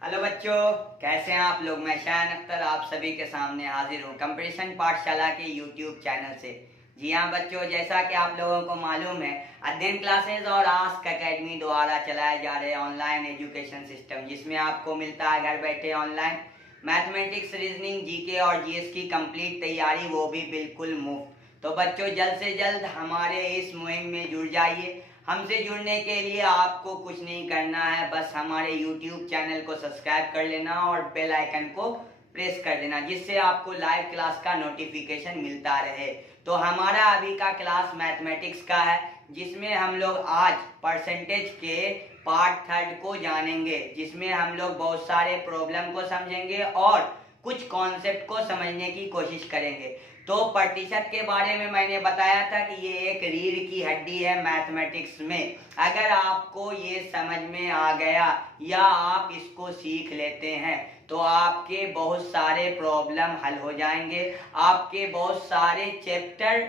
Hello बच्चों, कैसे हैं आप लोग। मैं शान अख्तर आप सभी के सामने हाजिर हूँ कंपटीशन पाठशाला के यूट्यूब चैनल से। जी हाँ बच्चों, जैसा कि आप लोगों को मालूम है, अध्ययन क्लासेज और आस्क एकेडमी द्वारा चलाए जा रहे ऑनलाइन एजुकेशन सिस्टम, जिसमें आपको मिलता है घर बैठे ऑनलाइन मैथमेटिक्स, रीजनिंग, जीके और जीएस की कंप्लीट तैयारी, वो भी बिल्कुल मुफ्त। तो बच्चों, जल्द से जल्द हमारे इस मुहिम में जुड़ जाइए। हमसे जुड़ने के लिए आपको कुछ नहीं करना है, बस हमारे YouTube चैनल को सब्सक्राइब कर लेना और बेल आइकन को प्रेस कर देना, जिससे आपको लाइव क्लास का नोटिफिकेशन मिलता रहे। तो हमारा अभी का क्लास मैथमेटिक्स का है, जिसमें हम लोग आज परसेंटेज के पार्ट थर्ड को जानेंगे, जिसमें हम लोग बहुत सारे प्रॉब्लम को समझेंगे और कुछ कॉन्सेप्ट को समझने की कोशिश करेंगे। तो प्रतिशत के बारे में मैंने बताया था कि ये एक रीढ़ की हड्डी है मैथमेटिक्स में। अगर आपको ये समझ में आ गया या आप इसको सीख लेते हैं तो आपके बहुत सारे प्रॉब्लम हल हो जाएंगे, आपके बहुत सारे चैप्टर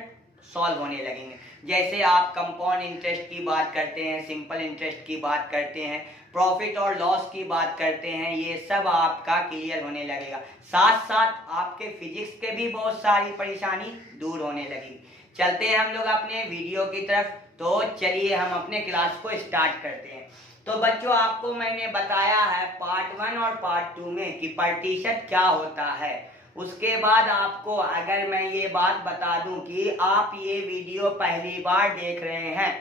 सॉल्व होने लगेंगे। जैसे आप कंपाउंड इंटरेस्ट की बात करते हैं, सिंपल इंटरेस्ट की बात करते हैं, प्रॉफिट और लॉस की बात करते हैं, ये सब आपका क्लियर होने लगेगा। साथ साथ आपके फिजिक्स के भी बहुत सारी परेशानी दूर होने लगेगी। चलते हैं हम लोग अपने वीडियो की तरफ। तो चलिए हम अपने क्लास को स्टार्ट करते हैं। तो बच्चों, आपको मैंने बताया है पार्ट 1 और पार्ट 2 में कि प्रतिशत क्या होता है। उसके बाद आपको अगर मैं ये बात बता दूं कि आप ये वीडियो पहली बार देख रहे हैं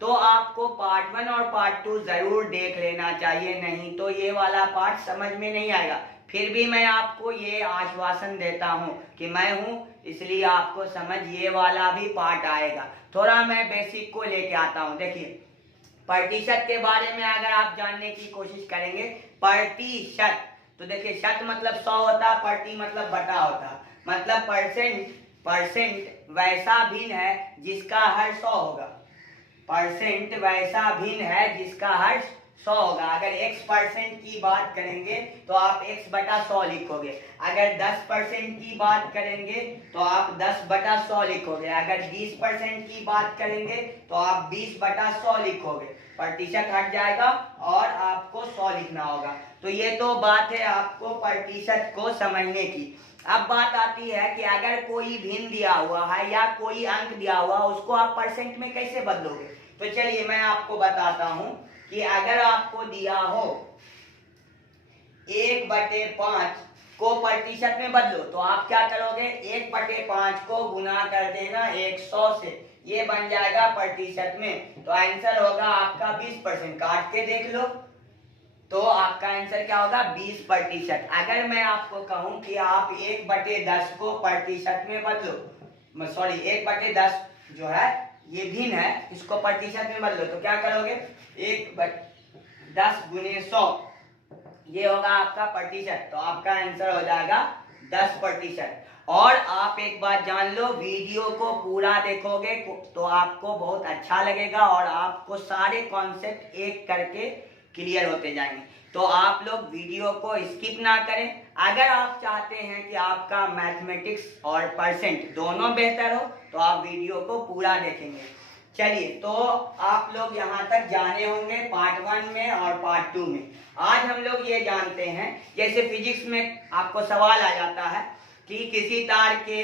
तो आपको पार्ट 1 और पार्ट 2 जरूर देख लेना चाहिए, नहीं तो ये वाला पार्ट समझ में नहीं आएगा। फिर भी मैं आपको ये आश्वासन देता हूँ कि मैं हूँ, इसलिए आपको समझ ये वाला भी पार्ट आएगा। थोड़ा मैं बेसिक को लेके आता हूँ। देखिए, प्रतिशत के बारे में अगर आप जानने की कोशिश करेंगे, प्रतिशत, तो देखिए शत मतलब 100 होता, प्रति मतलब बटा होता, मतलब परसेंट वैसा भिन्न है जिसका हर 100 होगा। परसेंट वैसा भिन्न है जिसका हर 100 होगा। अगर x% की बात करेंगे तो आप x बटा 100 लिखोगे। अगर 10% की बात करेंगे तो आप 10 बटा 100 लिखोगे। अगर 20% की बात करेंगे तो आप 20 बटा 100 लिखोगे। प्रतिशत हट जाएगा और आपको 100 लिखना होगा। तो ये तो बात है आपको प्रतिशत को समझने की। अब बात आती है कि अगर कोई भिन्न दिया हुआ है या कोई अंक दिया हुआ, उसको आप परसेंट में कैसे बदलोगे। तो चलिए मैं आपको बताता हूं कि अगर आपको दिया हो 1/5 को प्रतिशत में बदलो, तो आप क्या करोगे, 1/5 को गुना कर देना 100 से, ये बन जाएगा प्रतिशत में। तो आंसर होगा आपका 20%। काट के देख लो तो आपका आंसर क्या होगा, 20%। अगर मैं आपको कहूं कि आप 1/10 को प्रतिशत में बदलो, सॉरी 1/10 जो है ये भिन्न है, इसको प्रतिशत में बदलो, तो क्या करोगे, 1/10 गुने 100, ये होगा आपका प्रतिशत। तो आपका आंसर हो जाएगा 10%। और आप एक बात जान लो, वीडियो को पूरा देखोगे तो आपको बहुत अच्छा लगेगा और आपको सारे कॉन्सेप्ट एक करके क्लियर होते जाएंगे। तो आप लोग वीडियो को स्किप ना करें। अगर आप चाहते हैं कि आपका मैथमेटिक्स और परसेंट दोनों बेहतर हो तो आप वीडियो को पूरा देखेंगे। चलिए, तो आप लोग यहाँ तक जाने होंगे पार्ट 1 में और पार्ट 2 में। आज हम लोग ये जानते हैं, जैसे फिजिक्स में आपको सवाल आ जाता है कि किसी तार के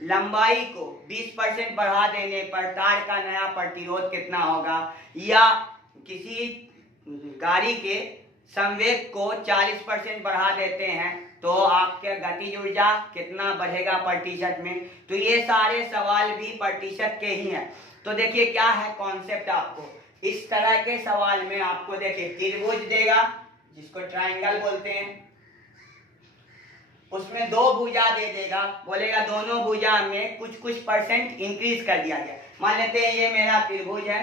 लंबाई को 20% बढ़ा देने पर तार का नया प्रतिरोध कितना होगा, या किसी गाड़ी के संवेग को 40% बढ़ा देते हैं तो आपके गतिज ऊर्जा कितना बढ़ेगा प्रतिशत में। तो ये सारे सवाल भी प्रतिशत के ही हैं। तो देखिए क्या है कॉन्सेप्ट, आपको इस तरह के सवाल में आपको देखिए त्रिभुज देगा, जिसको ट्रायंगल बोलते हैं, उसमें 2 भुजा दे देगा, बोलेगा दोनों भुजा में कुछ कुछ परसेंट इंक्रीज कर दिया गया। मान लेते हैं ये मेरा त्रिभुज है,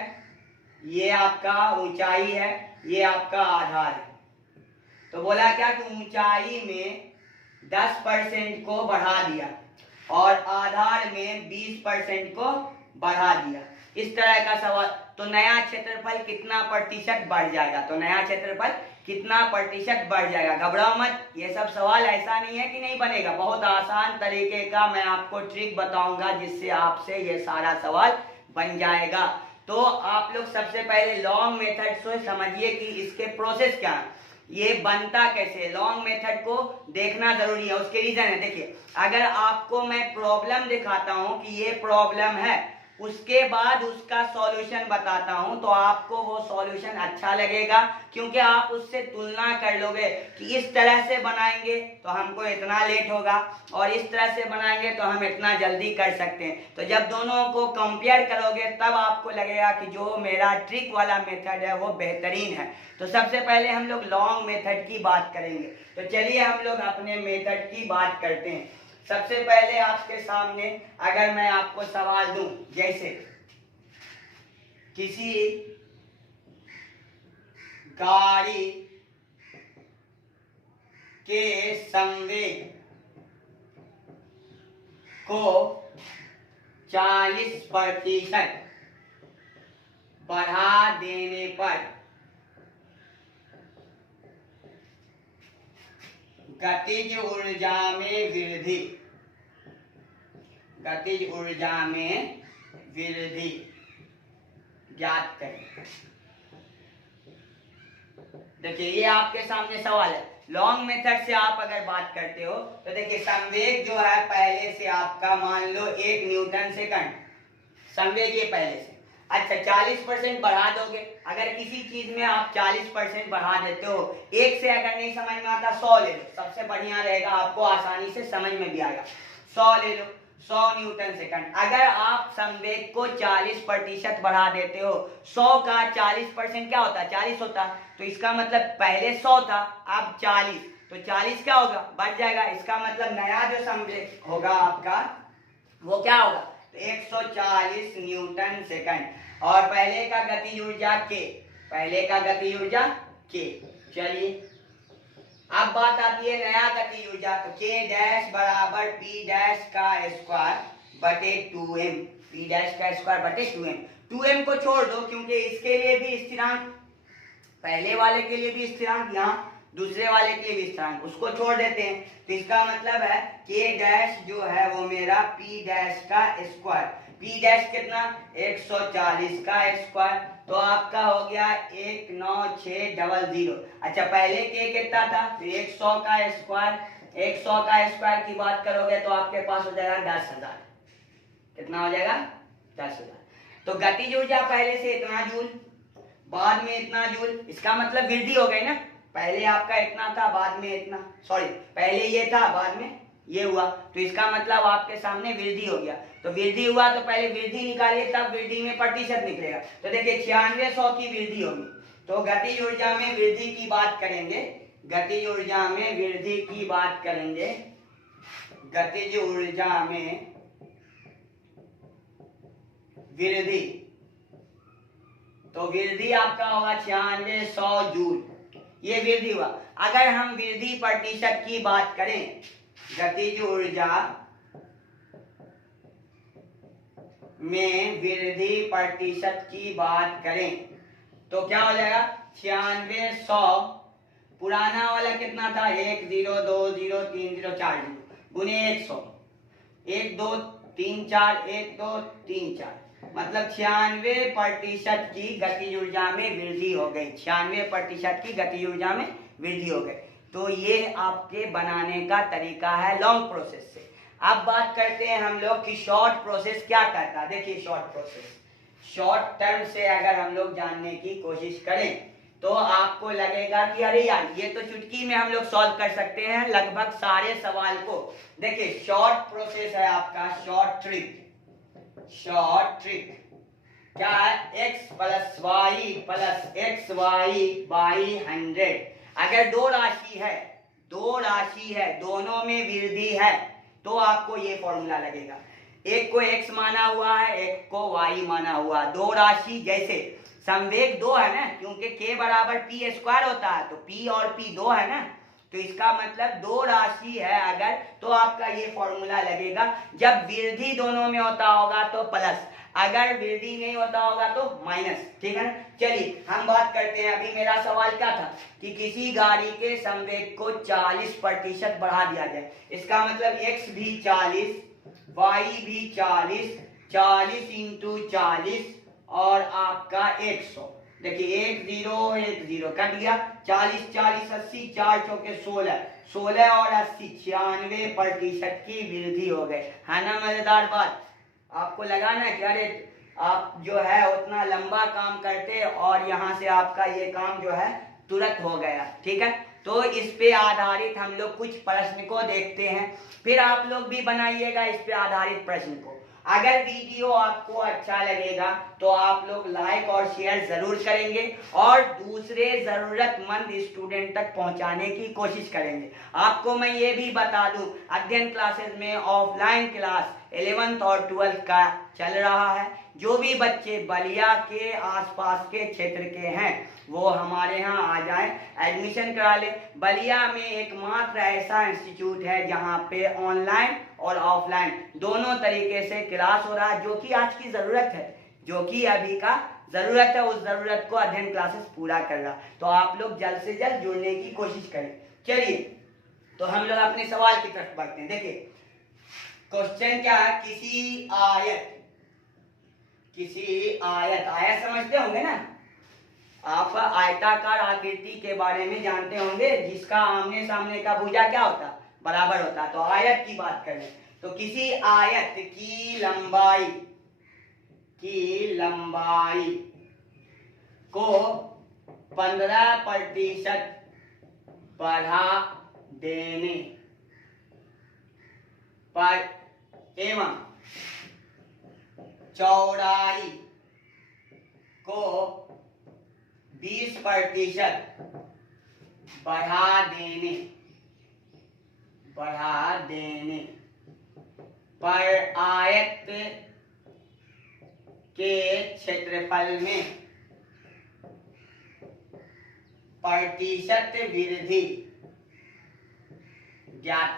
ये आपका ऊंचाई है, ये आपका आधार है। तो बोला क्या कि ऊंचाई में 10% को बढ़ा दिया और आधार में 20% को बढ़ा दिया, इस तरह का सवाल। तो नया क्षेत्रफल कितना प्रतिशत बढ़ जाएगा, तो नया क्षेत्रफल कितना प्रतिशत बढ़ जाएगा। घबराओ मत, ये सब सवाल ऐसा नहीं है कि नहीं बनेगा, बहुत आसान तरीके का मैं आपको ट्रिक बताऊंगा जिससे आपसे ये सारा सवाल बन जाएगा। तो आप लोग सबसे पहले लॉन्ग मेथड से समझिए कि इसके प्रोसेस क्या है। ये बनता कैसे, लॉन्ग मेथड को देखना जरूरी है। उसके रीजन है, देखिए अगर आपको मैं प्रॉब्लम दिखाता हूं कि ये प्रॉब्लम है, उसके बाद उसका सॉल्यूशन बताता हूं, तो आपको वो सॉल्यूशन अच्छा लगेगा, क्योंकि आप उससे तुलना कर लोगे कि इस तरह से बनाएंगे तो हमको इतना लेट होगा और इस तरह से बनाएंगे तो हम इतना जल्दी कर सकते हैं। तो जब दोनों को कंपेयर करोगे तब आपको लगेगा कि जो मेरा ट्रिक वाला मेथड है वो बेहतरीन है। तो सबसे पहले हम लोग लॉन्ग मेथड की बात करेंगे। तो चलिए हम लोग अपने मेथड की बात करते हैं। सबसे पहले आपके सामने अगर मैं आपको सवाल दूं, जैसे किसी गाड़ी के संवेग को 40% बढ़ा देने पर गतिज ऊर्जा में वृद्धि, गतिज ऊर्जा में वृद्धि ज्ञात करें। देखिए ये आपके सामने सवाल है। लॉन्ग मेथड से आप अगर बात करते हो तो देखिए संवेग जो है पहले से आपका मान लो 1 न्यूटन सेकंड, संवेग ये पहले से, अच्छा 40% बढ़ा दोगे। अगर किसी चीज में आप 40% बढ़ा देते हो, एक से अगर नहीं समझ में आता 100 ले लो, सबसे बढ़िया रहेगा, आपको आसानी से समझ में भी आएगा। 100 ले लो, 100 न्यूटन सेकंड। अगर आप संवेग को 40% बढ़ा देते हो, 100 का 40% क्या होता है, 40 होता है, तो इसका मतलब पहले 100 था, अब 40, तो 40 क्या होगा, बढ़ जाएगा। इसका मतलब नया जो संवेग होगा आपका वो क्या होगा, तो 140 न्यूटन सेकंड। और पहले का गतिज ऊर्जा के, पहले का गतिज ऊर्जा के। चलिए अब बात आती है नया गतिज ऊर्जा, तो के डैश बराबर पी डैश का स्क्वायर बटे 2m, पी डैश का स्क्वायर बटे 2m। 2m को छोड़ दो क्योंकि इसके लिए भी स्थिरांक, पहले वाले के लिए भी स्थिरांक, यहाँ दूसरे वाले के लिए भी स्थिरांक, उसको छोड़ देते हैं। तो इसका मतलब है के डैश जो है वो मेरा पी डैश का स्क्वायर, पी डैश कितना 140 का स्क्वायर, तो आपका हो गया 19600। अच्छा पहले के कितना था, तो 100 का स्क्वायर, 100 का स्क्वायर की बात करोगे तो आपके पास हो जाएगा 10,000। कितना हो जाएगा, 10,000। तो गतिज ऊर्जा पहले से इतना जूल, बाद में इतना जूल, इसका मतलब वृद्धि हो गई ना, पहले आपका इतना था बाद में इतना, सॉरी पहले ये था बाद में ये हुआ, तो इसका मतलब आपके सामने वृद्धि हो गया। तो वृद्धि हुआ तो पहले वृद्धि निकालिए, तब वृद्धि में प्रतिशत निकलेगा। तो देखिए 9600 की वृद्धि होगी। तो गतिज ऊर्जा में वृद्धि की बात करेंगे, गतिज ऊर्जा में वृद्धि की बात करेंगे, गतिज ऊर्जा में वृद्धि, तो वृद्धि आपका होगा 9600 जूल, ये वृद्धि हुआ। अगर हम वृद्धि प्रतिशत की बात करें, गतिज ऊर्जा में वृद्धि प्रतिशत की बात करें तो क्या हो जाएगा, 9600, पुराना वाला कितना था 1 0 2 0 3 0 4 0 गुने 100, 1 2 3 4 1 2 3 4, मतलब 96% की गतिज ऊर्जा में वृद्धि हो गई, 96% की गतिज ऊर्जा में वृद्धि हो गई। तो ये आपके बनाने का तरीका है लॉन्ग प्रोसेस से। अब बात करते हैं हम लोग कि शॉर्ट प्रोसेस क्या करता है। देखिए शॉर्ट प्रोसेस, शॉर्ट टर्म से अगर हम लोग जानने की कोशिश करें तो आपको लगेगा कि अरे यार ये तो चुटकी में हम लोग सॉल्व कर सकते हैं लगभग सारे सवाल को। देखिए शॉर्ट प्रोसेस है आपका शॉर्ट ट्रिक, शॉर्ट ट्रिक क्या है, x plus Y plus X Y by 100। अगर दो राशि है, दो राशि है, दोनों में वृद्धि है, तो आपको ये फॉर्मूला लगेगा। एक को x माना हुआ है, एक को y माना हुआ, दो राशि, जैसे संवेग दो है ना, क्योंकि k बराबर p स्क्वायर होता है, तो p और p दो है ना, तो इसका मतलब दो राशि है अगर, तो आपका ये फॉर्मूला लगेगा। जब वृद्धि दोनों में होता होगा तो प्लस, अगर वृद्धि नहीं होता होगा तो माइनस, ठीक है ना। चलिए हम बात करते हैं, अभी मेरा सवाल क्या था कि किसी गाड़ी के संवेग को 40% बढ़ा दिया जाए, इसका मतलब x भी 40, y भी 40, 40 इंटू 40 और आपका 100। देखिए 1 0 1 0 कट गया, 40 40 80, 4 चौके 16, 16 और 80 96% की वृद्धि हो गई। है ना मजेदार बात? आपको लगा ना कि अरे आप जो है उतना लंबा काम करते और यहाँ से आपका ये काम जो है तुरंत हो गया। ठीक है, तो इस पे आधारित हम लोग कुछ प्रश्न को देखते हैं, फिर आप लोग भी बनाइएगा इस पे आधारित प्रश्न को। अगर वीडियो आपको अच्छा लगेगा तो आप लोग लाइक और शेयर जरूर करेंगे और दूसरे जरूरतमंद स्टूडेंट तक पहुंचाने की कोशिश करेंगे। आपको मैं ये भी बता दूं, अध्ययन क्लासेस में ऑफलाइन क्लास 11th और 12th का चल रहा है। जो भी बच्चे बलिया के आसपास के क्षेत्र के हैं वो हमारे यहाँ आ जाएं, एडमिशन करा ले। बलिया में एकमात्र ऐसा इंस्टीट्यूट है जहाँ पे ऑनलाइन और ऑफलाइन दोनों तरीके से क्लास हो रहा है, जो कि आज की जरूरत है, जो कि अभी का जरूरत है। उस जरूरत को अध्ययन क्लासेस पूरा कर रहा, तो आप लोग जल्द से जल्द जुड़ने की कोशिश करें। चलिए तो हम लोग अपने सवाल की तरफ बढ़ते हैं। देखिए क्वेश्चन क्या है, आयत समझते होंगे ना आप, आयताकार आकृति के बारे में जानते होंगे जिसका आमने सामने का भुजा क्या होता, बराबर होता। तो आयत की बात करें तो किसी आयत की लंबाई को 15% बढ़ा देने पर एवं चौड़ाई को 20% बढ़ा देने पर आयत के क्षेत्रफल में प्रतिशत वृद्धि ज्ञात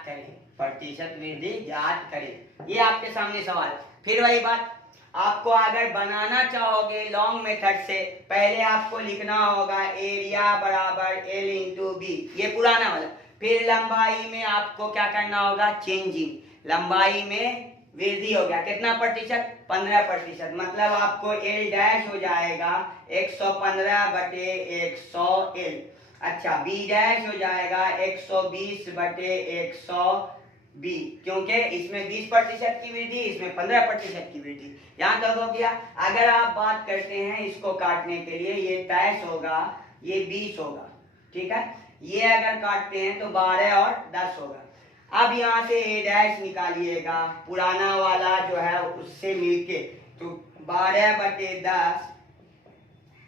करें। ये आपके सामने सवाल। फिर वही बात, आपको अगर बनाना चाहोगे लॉन्ग मेथड से, पहले आपको लिखना होगा एरिया बराबर L इंटू बी, ये पुराना वाला। फिर लंबाई में आपको क्या करना होगा, चेंजिंग, लंबाई में वृद्धि हो गया कितना प्रतिशत, 15%, मतलब आपको L डैश हो जाएगा 115/100L। अच्छा, बी डैश हो जाएगा 120/100B, क्योंकि इसमें 20% की वृद्धि, इसमें 15% की वृद्धि। यहाँ तक हो गया। अगर आप बात करते हैं इसको काटने के लिए, ये 23 होगा, ये 20 होगा, ठीक है। ये अगर काटते हैं तो 12 और 10 होगा। अब यहाँ से ए डैश निकालिएगा, पुराना वाला जो है उससे मिलके, तो 12/10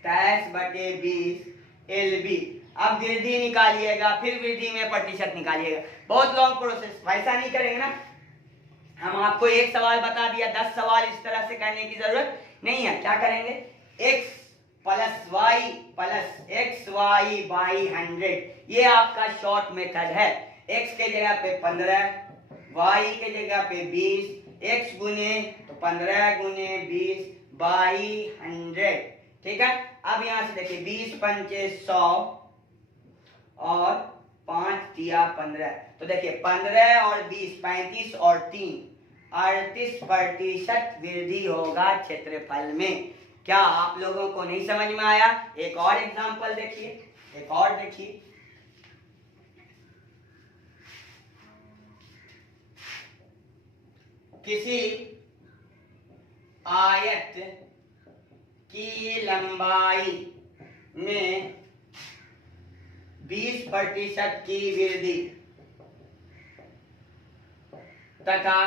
23/20 LB। अब वृद्धि निकालिएगा, फिर वृद्धि में प्रतिशत निकालिएगा। बहुत लॉन्ग प्रोसेस, वैसा नहीं करेंगे ना। हम आपको एक सवाल बता दिया, 10 सवाल इस तरह से करने की जरूरत नहीं है। क्या करेंगे, x + y + xy/100, ये आपका शॉर्ट मेथड है। x के जगह पे 15, y के जगह पे 20, x गुने तो 15 गुने 20/100, ठीक है। अब यहाँ से देखिए 20 पंचे 100 और 5 तिया 15, तो देखिए 15 और 20 35 और 3 38% वृद्धि होगा क्षेत्रफल में। क्या आप लोगों को नहीं समझ में आया? एक और एग्जांपल देखिए, एक और देखिए। किसी आयत की लंबाई में 20% की वृद्धि तथा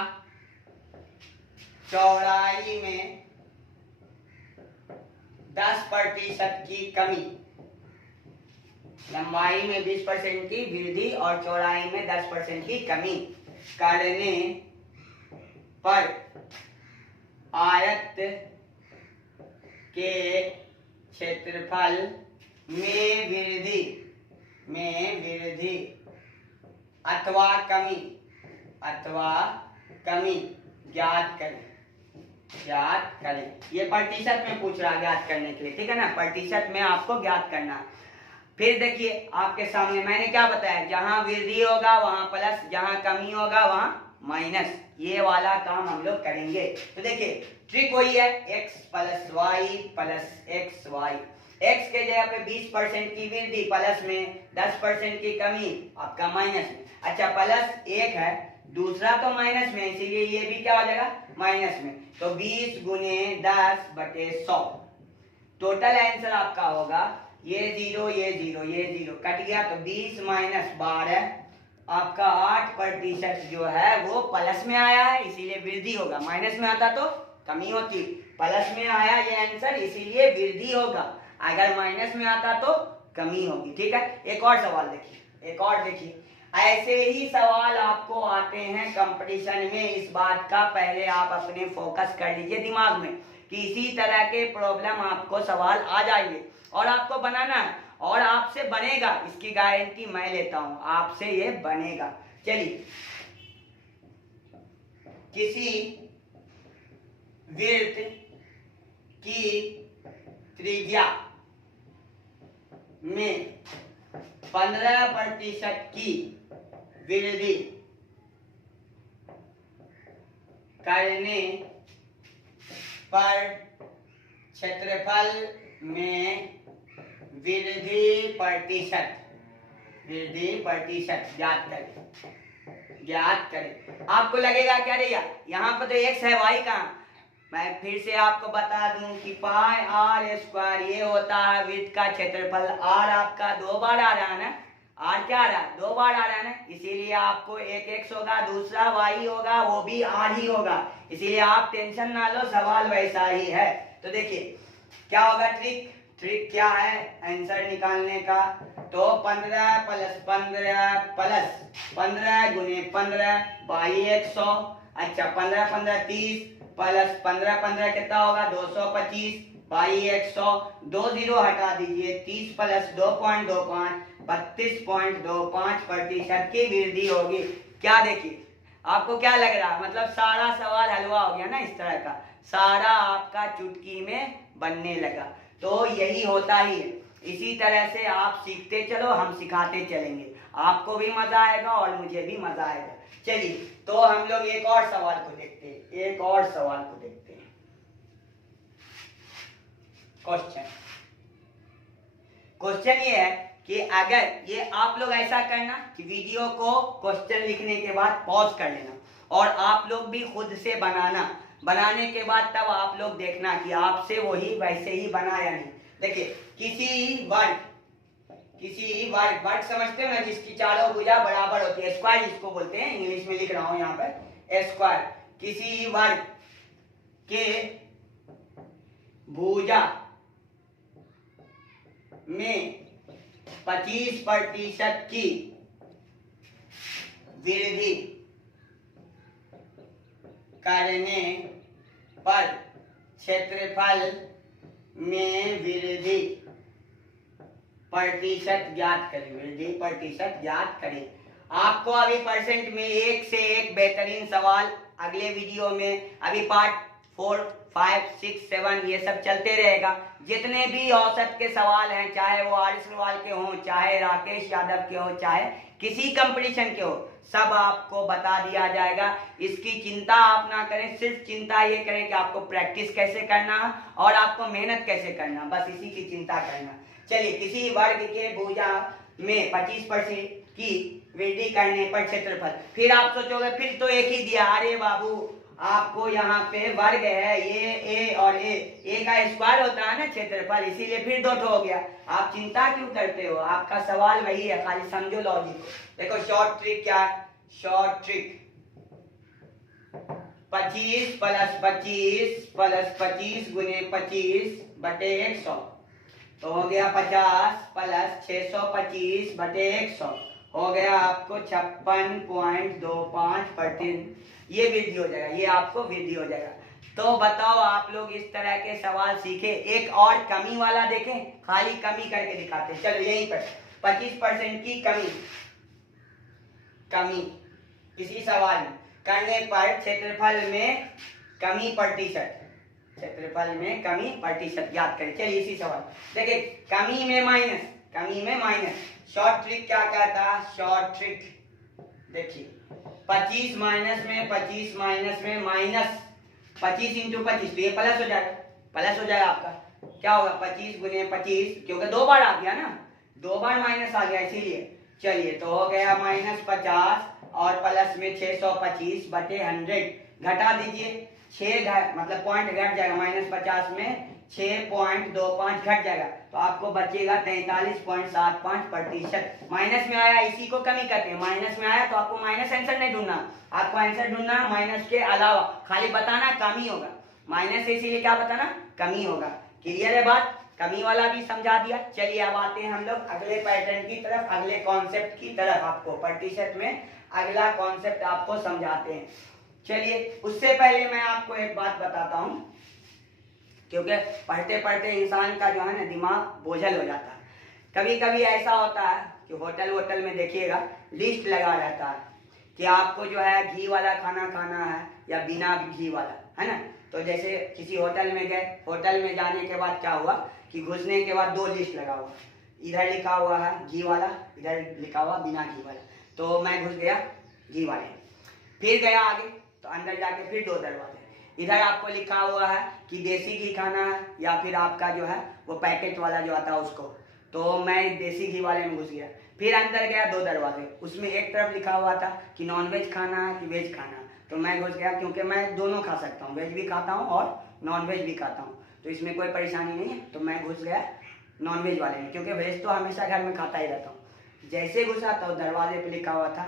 चौड़ाई में 10% की कमी, लंबाई में 20% की वृद्धि और चौड़ाई में 10% की कमी करने पर आयत के क्षेत्रफल में वृद्धि अथवा कमी ज्ञात करें। ये प्रतिशत में पूछ रहा है ज्ञात करने के लिए, ठीक है ना। प्रतिशत में आपको ज्ञात करना। फिर देखिए आपके सामने मैंने क्या बताया, जहां वृद्धि होगा वहां प्लस, जहां कमी होगा वहां माइनस, ये वाला काम हम लोग करेंगे। तो देखिए ट्रिक वही है, x + y + xy। x के जगह पे 20% की वृद्धि प्लस में, 10% की कमी आपका माइनस में। अच्छा प्लस एक है, दूसरा तो माइनस में, इसीलिए ये भी क्या हो जाएगा माइनस में। तो 20 गुने 10/100 टोटल आंसर आपका होगा ये जीरो ये जीरो ये जीरो कट गया, तो 20 माइनस 12 आपका 8% जो है वो प्लस में आया है, इसीलिए वृद्धि होगा। माइनस में आता तो कमी होती, प्लस में आया ये आंसर इसीलिए वृद्धि होगा, अगर माइनस में आता तो कमी होगी। ठीक है, एक और सवाल देखिए, एक और देखिए। ऐसे ही सवाल आपको आते हैं कंपटीशन में, इस बात का पहले आप अपने फोकस कर लीजिए दिमाग में कि इसी तरह के प्रॉब्लम आपको सवाल आ जाएंगे और आपको बनाना है और आपसे बनेगा, इसकी गारंटी मैं लेता हूं, आपसे ये बनेगा। चलिए, किसी वृत्त की त्रिज्या में 15% की वृद्धि करने पर क्षेत्रफल में वृद्धि प्रतिशत ज्ञात करें। आपको लगेगा क्या रे यार, यहाँ पर तो x है y कहाँ। मैं फिर से आपको बता दूं कि पाई आर स्क्वायर ये होता है वृत्त का क्षेत्रफल। r आपका 2 बार आ रहा है ना, r क्या आ रहा है 2 बार आ रहा है ना, इसीलिए आपको एक x होगा, दूसरा y होगा, वो भी r ही होगा, इसीलिए आप टेंशन ना लो, सवाल वैसा ही है। तो देखिए क्या होगा, ट्रिक क्या है आंसर निकालने का, तो 15 प्लस 15 गुने 15 बाई 100। अच्छा 15 15 30 प्लस 15 15 कितना होगा 225 बाई 100, 2 जीरो हटा दीजिए, 30 प्लस 2.25 32.25% की वृद्धि होगी। क्या देखिए आपको क्या लग रहा है, मतलब सारा सवाल हलवा हो गया ना, इस तरह का सारा आपका चुटकी में बनने लगा। तो यही होता ही है, इसी तरह से आप सीखते चलो, हम सिखाते चलेंगे, आपको भी मजा आएगा और मुझे भी मजा आएगा। चलिए तो हम लोग एक और सवाल को देखते हैं, क्वेश्चन ये है कि अगर ये आप लोग ऐसा करना कि वीडियो को क्वेश्चन लिखने के बाद पॉज कर लेना और आप लोग भी खुद से बनाने के बाद तब आप लोग देखना कि आपसे वही वैसे ही बना या नहीं। देखिए किसी वर्ग समझते हो ना, जिसकी चारों भुजा बराबर होती है, स्क्वायर जिसको बोलते हैं, इंग्लिश में लिख रहा हूं यहाँ पर स्क्वायर। किसी वर्ग के भुजा में 25% की वृद्धि करने पर क्षेत्रफल में वृद्धि प्रतिशत ज्ञात करें। आपको अभी परसेंट में एक से एक बेहतरीन सवाल अगले वीडियो में, अभी पार्ट 4 5 6 7 ये सब चलते रहेगा। जितने भी औसत के सवाल हैं, चाहे वो आर अग्रवाल के हों, चाहे राकेश यादव के हों, चाहे किसी कंपटीशन के हो, सब आपको बता दिया जाएगा। इसकी चिंता आप ना करें, सिर्फ चिंता ये करें कि आपको प्रैक्टिस कैसे करना है और आपको मेहनत कैसे करना, बस इसी की चिंता करना। चलिए, किसी वर्ग के भुजा में 25% की वृद्धि करने पर क्षेत्रफल। फिर आप सोचोगे फिर तो एक ही दिया, अरे बाबू आपको यहाँ पे वर्ग है, ये ए और ए का स्क्वायर होता है ना क्षेत्रफल, इसीलिए फिर 2 हो गया। आप चिंता क्यों करते हो, आपका सवाल वही है, खाली समझो लॉजिक को। देखो शॉर्ट ट्रिक क्या है, शॉर्ट ट्रिक 25 प्लस 25 गुने 25/100 तो हो गया 50 प्लस 625/100 हो गया आपको 56.25%। ये वृद्धि हो जाएगा, ये आपको वृद्धि हो जाएगा। तो बताओ आप लोग इस तरह के सवाल सीखे। एक और कमी वाला देखें, खाली कमी करके दिखाते हैं। चलो यहीं पर 25% की कमी किसी सवाल में करने पर क्षेत्रफल में कमी प्रतिशत ज्ञात करें। चलिए इसी सवाल देखिए, कमी में माइनस। शॉर्ट ट्रिक क्या कहता है, शॉर्ट ट्रिक देखिए 25 माइनस में माइनस 25 इंटू 25 तो ये प्लस हो जाएगा आपका। क्या होगा 25 गुने 25, क्योंकि 2 बार आ गया ना, 2 बार माइनस आ गया इसीलिए। चलिए तो हो गया -50 और प्लस में 625 बटे 100, घटा दीजिए 6 मतलब पॉइंट घट जाएगा, -50 में 6.25 घट जाएगा, तो आपको बचेगा 43.75%। माइनस में आया, इसी को कमी करते हैं, माइनस में आया तो आपको माइनस आंसर नहीं ढूंढना, आपको आंसर ढूंढना माइनस के अलावा, खाली बताना कमी होगा, माइनस से इसीलिए क्या बताना कमी होगा। क्लियर है बात, कमी वाला भी समझा दिया। चलिए अब आते हैं हम लोग अगले पैटर्न की तरफ, अगले कॉन्सेप्ट की तरफ, आपको प्रतिशत में अगला कॉन्सेप्ट आपको समझाते हैं। चलिए उससे पहले मैं आपको एक बात बताता हूं, क्योंकि पढ़ते पढ़ते इंसान का जो है ना दिमाग बोझल हो जाता है। कभी कभी ऐसा होता है कि होटल में देखिएगा लिस्ट लगा रहता है कि आपको जो है घी वाला खाना खाना है या बिना घी वाला, है ना। तो जैसे किसी होटल में गए, होटल में जाने के बाद क्या हुआ कि घुसने के बाद 2 लिस्ट लगा हुआ, इधर लिखा हुआ है घी वाला, इधर लिखा हुआ बिना घी वाला। तो मैं घुस गया घी वाले, फिर गया आगे तो अंदर जाके फिर 2 दरवाजे, इधर आपको लिखा हुआ है कि देसी घी खाना है या फिर आपका जो है वो पैकेट वाला जो आता है उसको, तो मैं देसी घी वाले में घुस गया। फिर अंदर गया 2 दरवाजे, उसमें एक तरफ लिखा हुआ था कि नॉन वेज खाना है कि वेज खाना है, तो मैं घुस गया, क्योंकि मैं दोनों खा सकता हूँ, वेज भी खाता हूँ और नॉन वेज भी खाता हूँ, तो इसमें कोई परेशानी नहीं है, तो मैं घुस गया नॉन वेज वाले में, क्योंकि वेज तो हमेशा घर में खाता ही रहता हूँ। जैसे घुसा तो दरवाजे पर लिखा हुआ था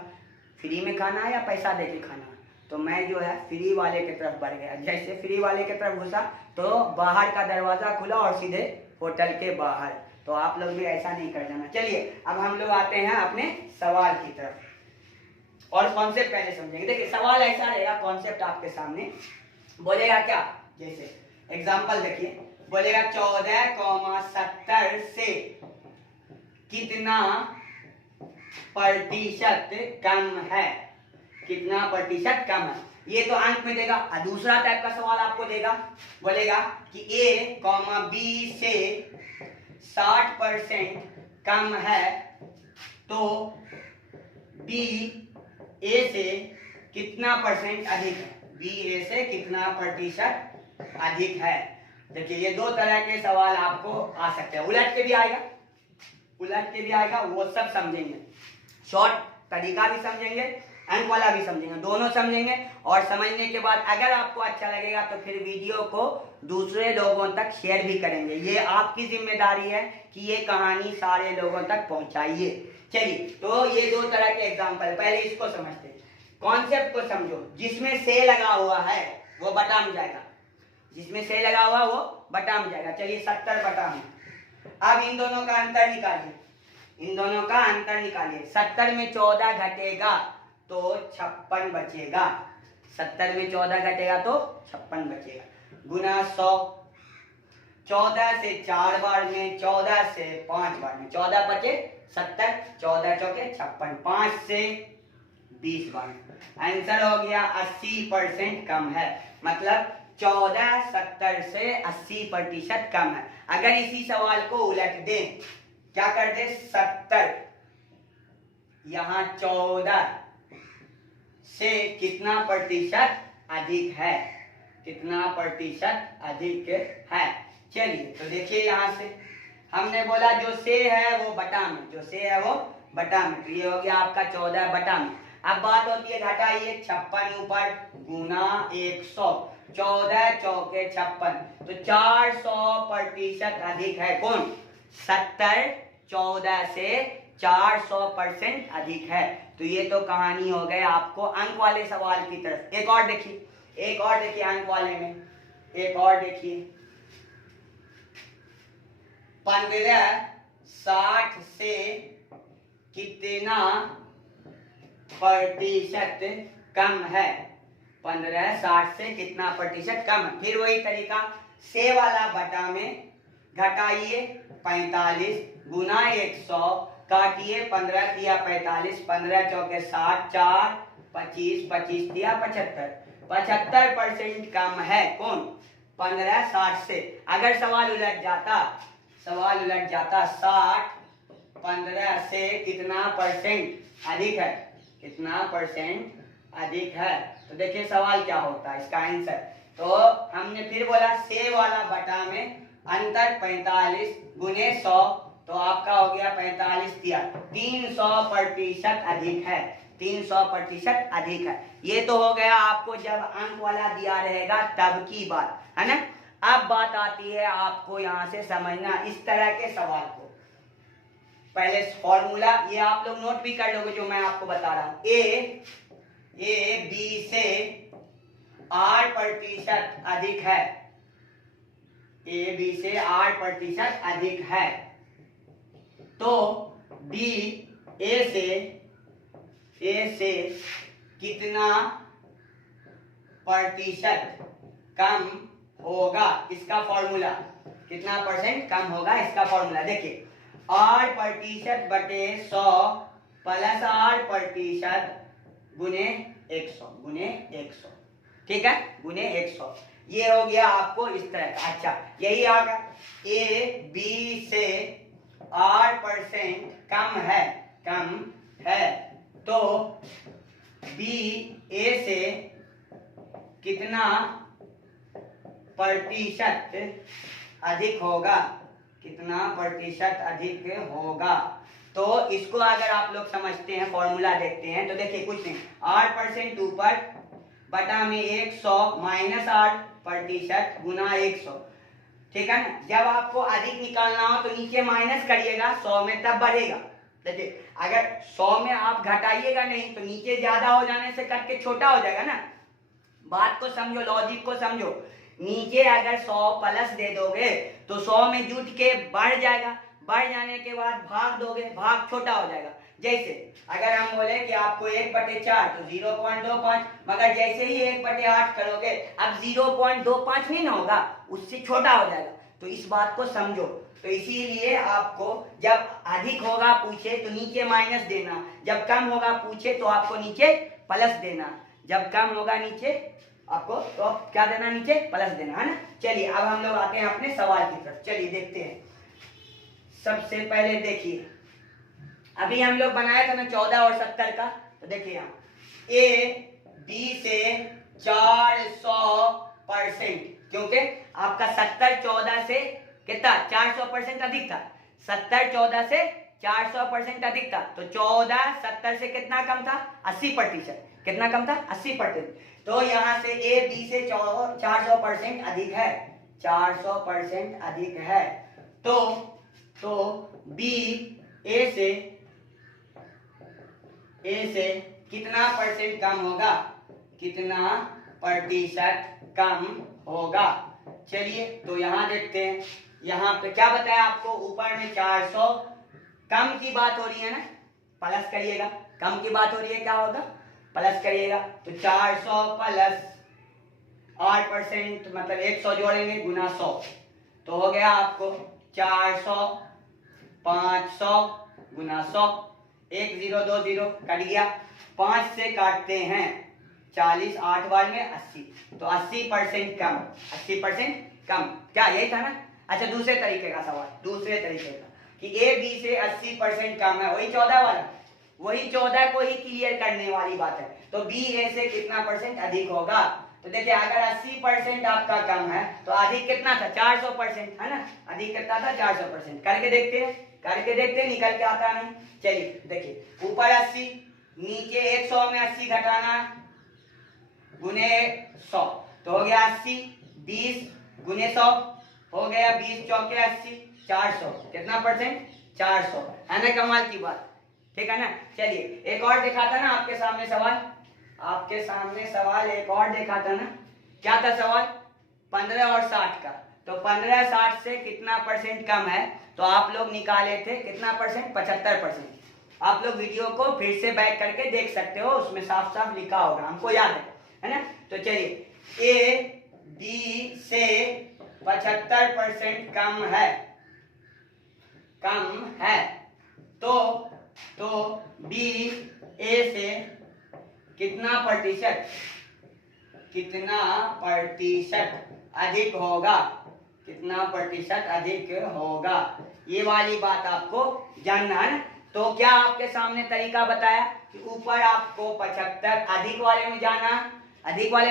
फ्री में खाना है या पैसा दे के खाना है, तो मैं जो है फ्री वाले की तरफ बढ़ गया। जैसे फ्री वाले की तरफ घुसा तो बाहर का दरवाजा खुला और सीधे होटल के बाहर, तो आप लोग भी ऐसा नहीं कर जाना। चलिए अब हम लोग आते हैं अपने सवाल की तरफ, और कॉन्सेप्ट पहले समझेंगे। देखिए सवाल ऐसा रहेगा, कॉन्सेप्ट आपके सामने बोलेगा क्या, जैसे एग्जांपल देखिए, बोलेगा 14,70 से कितना प्रतिशत कम है, कितना प्रतिशत कम है, ये तो अंक में देगा। दूसरा टाइप का सवाल आपको देगा, बोलेगा कि A, B से 60% कम है तो B A से कितना परसेंट अधिक है, B A से कितना प्रतिशत अधिक है। देखिए ये 2 तरह के सवाल आपको आ सकते हैं, उलट के भी आएगा, उलट के भी आएगा, वो सब समझेंगे, शॉर्ट तरीका भी समझेंगे, अंक वाला भी समझेंगे, दोनों समझेंगे। और समझने के बाद अगर आपको अच्छा लगेगा तो फिर वीडियो को दूसरे लोगों तक शेयर भी करेंगे, ये आपकी जिम्मेदारी है कि ये कहानी सारे लोगों तक पहुंचाइए। चलिए तो ये 2 तरह के एग्जांपल, पहले इसको समझते हैं, कॉन्सेप्ट को समझो। जिसमें से लगा हुआ है वो बटा में जाएगा, जिसमें से लगा हुआ वो बटा में जाएगा। चलिए 70 बटा में, अब इन दोनों का अंतर निकालिए, इन दोनों का अंतर निकालिए। 70 में 14 घटेगा तो 56 बचेगा, 70 में 14 घटेगा तो 56 बचेगा, गुना 100, 14 से 4 बार में, 14 से 5 बार में, 14 बचे 70, 14 चौके 56, 5 से 20 बार, आंसर हो गया 80% कम है। मतलब 14 70 से 80% कम है। अगर इसी सवाल को उलट दें, क्या कर दे, 70 यहां 14 से कितना प्रतिशत अधिक है, कितना प्रतिशत अधिक है। चलिए तो देखिए यहां से हमने बोला जो से है वो बटा में, जो से है वो बटा में, तो ये हो गया आपका 14 बटा में। अब बात होती है घटाइए, 56 ऊपर गुना 100, 14 चौके 56, तो 400% अधिक है कौन, 70 14 से 400% अधिक है। तो ये तो कहानी हो गई आपको अंक वाले सवाल की तरफ। एक और देखिए, एक और देखिए अंक वाले में, एक और देखिए, 1560 से कितना प्रतिशत कम है, 1560 से कितना प्रतिशत कम है। फिर वही तरीका, से वाला बटा में, घटाइए 45 गुना 100, काटिए 15 दिया 45, 15 चौके 60, 4 25, 25 दिया 75, 75% कम है कौन, 1560 से। अगर सवाल उलट जाता, सवाल उलट जाता 60 15 से कितना परसेंट अधिक है, कितना परसेंट अधिक है, तो देखिए सवाल क्या होता है, इसका आंसर। तो हमने फिर बोला से वाला बटा में अंतर 45 गुने 100, तो आपका हो गया 45 दिया, 300% अधिक है, 300% अधिक है। ये तो हो गया आपको जब अंक वाला दिया रहेगा तब की बात है ना। अब बात आती है आपको यहां से समझना इस तरह के सवाल को। पहले फॉर्मूला ये आप लोग नोट भी कर लोगे जो मैं आपको बता रहा हूं। ए बी से 8% अधिक है, ए बी से 8% अधिक है, तो बी ए से कितना प्रतिशत कम होगा, इसका फॉर्मूला कितना परसेंट कम होगा, इसका फॉर्मूला देखिए 8% बटे 100 प्लस 8% गुने 100, ठीक है, गुने 100। ये हो गया आपको इस तरह का। अच्छा यही आ गया, ए बी से 8% कम है, तो बी ए से कितना प्रतिशत अधिक होगा, कितना प्रतिशत अधिक होगा। तो इसको अगर आप लोग समझते हैं, फॉर्मूला देखते हैं, तो देखिए कुछ नहीं, 8% ऊपर बटा में 100 माइनस 8% गुना 100, ठीक है ना। जब आपको अधिक निकालना हो तो नीचे माइनस करिएगा 100 में, तब बढ़ेगा। देखिए अगर 100 में आप घटाइएगा नहीं तो नीचे ज्यादा हो जाने से कट के छोटा हो जाएगा ना। बात को समझो, लॉजिक को समझो। नीचे अगर 100 प्लस दे दोगे तो 100 में जुट के बढ़ जाएगा, बढ़ जाने के बाद भाग दोगे, भाग छोटा हो जाएगा। जैसे अगर हम बोले कि आपको 1/4 तो 0.25, मगर जैसे ही 1/8 करोगे अब 0.25 नहीं ना होगा, उससे छोटा हो जाएगा। तो इस बात को समझो। तो इसीलिए आपको जब अधिक होगा पूछे तो नीचे माइनस देना, जब कम होगा पूछे तो आपको नीचे प्लस देना, जब कम होगा नीचे आपको तो क्या देना, नीचे प्लस देना, है ना। चलिए अब हम लोग आते हैं अपने सवाल की तरफ। चलिए देखते हैं। सबसे पहले देखिए अभी हम लोग बनाया था ना 14 और 70 का, तो देखिए यहाँ ए बी से 400%, क्योंकि आपका 70 14 से कितना 400% अधिक था, 70 14 से 400% अधिक था, तो 14 70 से कितना कम था, 80%। कितना कम था, 80%। तो यहां से ए बी से 400% अधिक है, 400% अधिक है, तो बी ए से कितना परसेंट कम होगा, कितना प्रतिशत कम होगा। चलिए तो यहां देखते हैं, यहां पे क्या बताया आपको, ऊपर में 400 कम की बात हो रही है ना, प्लस करिएगा, कम की बात हो रही है, क्या होगा प्लस करिएगा, तो 400 प्लस 8% मतलब 100 जोड़ेंगे गुना 100, तो हो गया आपको 400 500 गुना 100, 1 0 2 0 कट गया, 5 से काटते हैं 40, 8 बार में 80, तो 80% कम, 80% कम, क्या यही था ना। अच्छा दूसरे तरीके का सवाल, दूसरे तरीके का कि ए बी से 80% कम है, वही 14 वाला, वही 14 को ही क्लियर करने वाली बात है। तो बी ए से कितना परसेंट अधिक होगा, तो देखिए अगर 80% आपका कम है तो अधिक कितना था, 400%, है ना। अधिक कितना था, 400%। करके देखते हैं, निकल के आता नहीं। चलिए देखिए ऊपर 80, नीचे 100 में 80 घटाना गुने 100, तो हो गया 80, 20 गुने 100 हो गया 20 चौके 80, 400, कितना परसेंट, 400, है ना। कमाल की बात, ठीक है ना। चलिए एक और देखा था ना आपके सामने सवाल, आपके सामने सवाल एक और देखा था ना, क्या था सवाल, 15 और 60 का। तो 15 60 से कितना परसेंट कम है, तो आप लोग निकाले थे कितना परसेंट, 75%। आप लोग वीडियो को फिर से बैक करके देख सकते हो, उसमें साफ साफ लिखा होगा, हमको याद है ना। तो चलिए ए बी से 75% कम है, तो बी ए से कितना प्रतिशत अधिक होगा, कितना प्रतिशत अधिक होगा, ये वाली बात आपको जानना है। तो क्या आपके सामने तरीका बताया कि ऊपर आपको 75 अधिक वाले में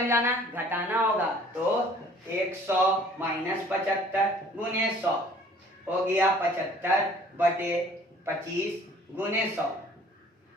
जाना घटाना होगा, तो 100 माइनस 75 गुने 100 हो गया 75/25 गुने 100।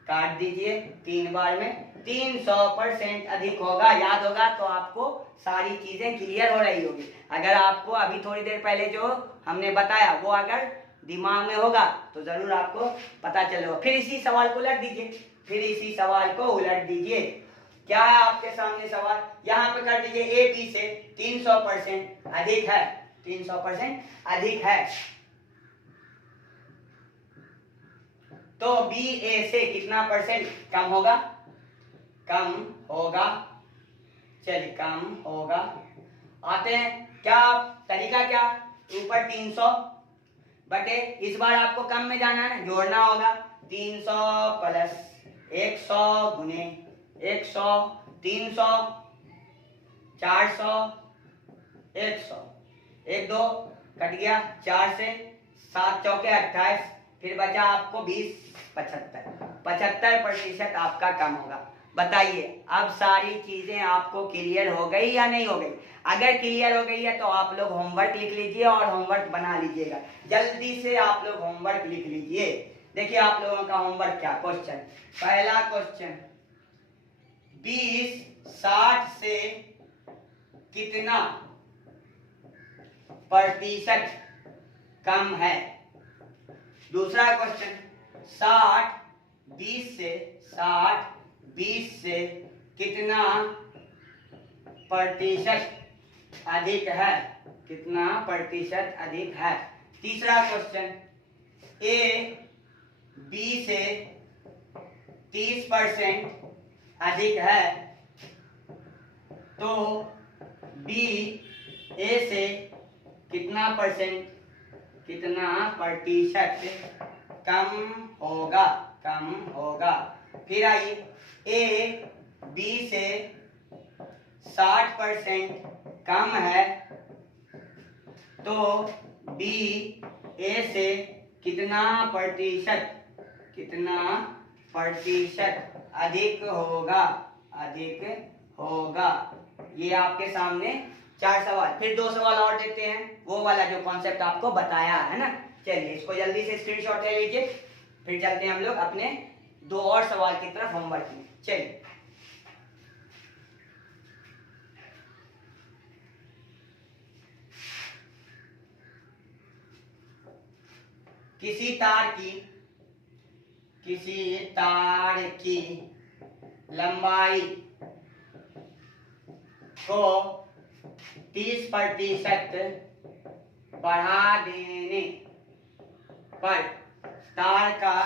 काट दीजिए 3 बार में 300% अधिक होगा। याद होगा तो आपको सारी चीजें क्लियर हो रही होगी। अगर आपको अभी थोड़ी देर पहले जो हमने बताया वो अगर दिमाग में होगा तो जरूर आपको पता चलेगा। फिर इसी सवाल को उलट दीजिए, फिर इसी सवाल को उलट दीजिए। क्या है आपके सामने सवाल, यहाँ पे कर दीजिए ए बी से 300% अधिक है, 300% अधिक है, तो बी ए से कितना परसेंट कम होगा, कम होगा। चलिए कम होगा। आते हैं क्या तरीका, क्या ऊपर 300 बटे, इस बार आपको कम में जाना है ना, जोड़ना होगा 300 प्लस 100 गुने 100, 300 400 100, 1 2 कट गया, 4 से 7 चौके 28, फिर बचा आपको 20 75% आपका कम होगा। बताइए अब सारी चीजें आपको क्लियर हो गई या नहीं हो गई? अगर क्लियर हो गई है तो आप लोग होमवर्क लिख लीजिए और होमवर्क बना लीजिएगा। जल्दी से आप लोग होमवर्क लिख लीजिए। देखिए आप लोगों का होमवर्क क्या, क्वेश्चन पहला क्वेश्चन 20 60 से कितना प्रतिशत कम है। दूसरा क्वेश्चन 60 20 से कितना प्रतिशत अधिक है, कितना प्रतिशत अधिक है। तीसरा क्वेश्चन ए बी से 30% अधिक है तो बी ए से कितना प्रतिशत कम होगा, कम होगा। फिर आइए ए बी से 60% कम है तो बी ए से कितना प्रतिशत अधिक होगा, अधिक होगा। ये आपके सामने 4 सवाल। फिर 2 सवाल और देते हैं, वो वाला जो कॉन्सेप्ट आपको बताया है ना। चलिए इसको जल्दी से स्क्रीनशॉट ले लीजिए, फिर चलते हैं हम लोग अपने 2 और सवाल की तरफ होमवर्क में। चलिए किसी तार की लंबाई को 30% बढ़ा देने पर तार का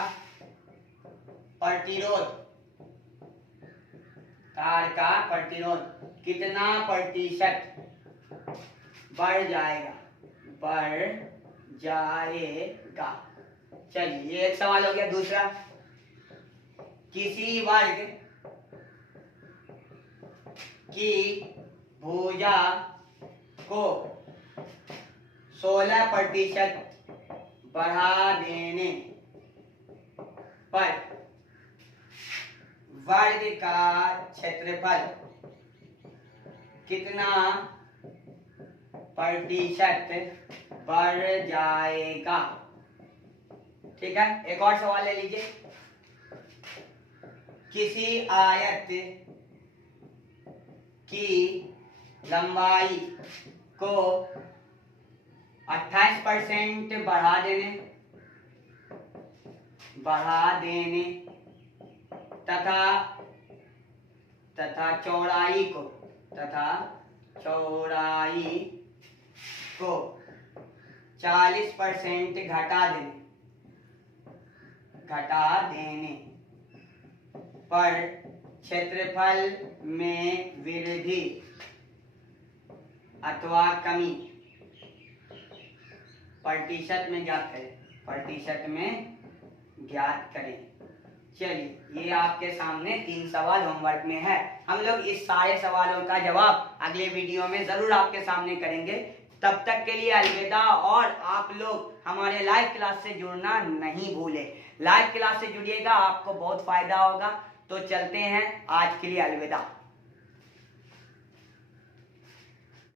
प्रतिरोध कितना प्रतिशत बढ़ जाएगा। चलिए ये एक सवाल हो गया। दूसरा किसी वर्ग की भुजा को 16% बढ़ा देने पर वर्ग का क्षेत्रफल कितना प्रतिशत बढ़ जाएगा। ठीक है, एक और सवाल ले लीजिए। किसी आयत की लंबाई को 28% बढ़ा देने तथा चौड़ाई को 40% घटा देने पर क्षेत्रफल में वृद्धि अथवा कमी प्रतिशत में ज्ञात करें। चलिए ये आपके सामने 3 सवाल होमवर्क में है। हम लोग इस सारे सवालों का जवाब अगले वीडियो में जरूर आपके सामने करेंगे। तब तक के लिए अलविदा। और आप लोग हमारे लाइव क्लास से जुड़ना नहीं भूलें। लाइव क्लास से जुड़िएगा, आपको बहुत फायदा होगा। तो चलते हैं, आज के लिए अलविदा।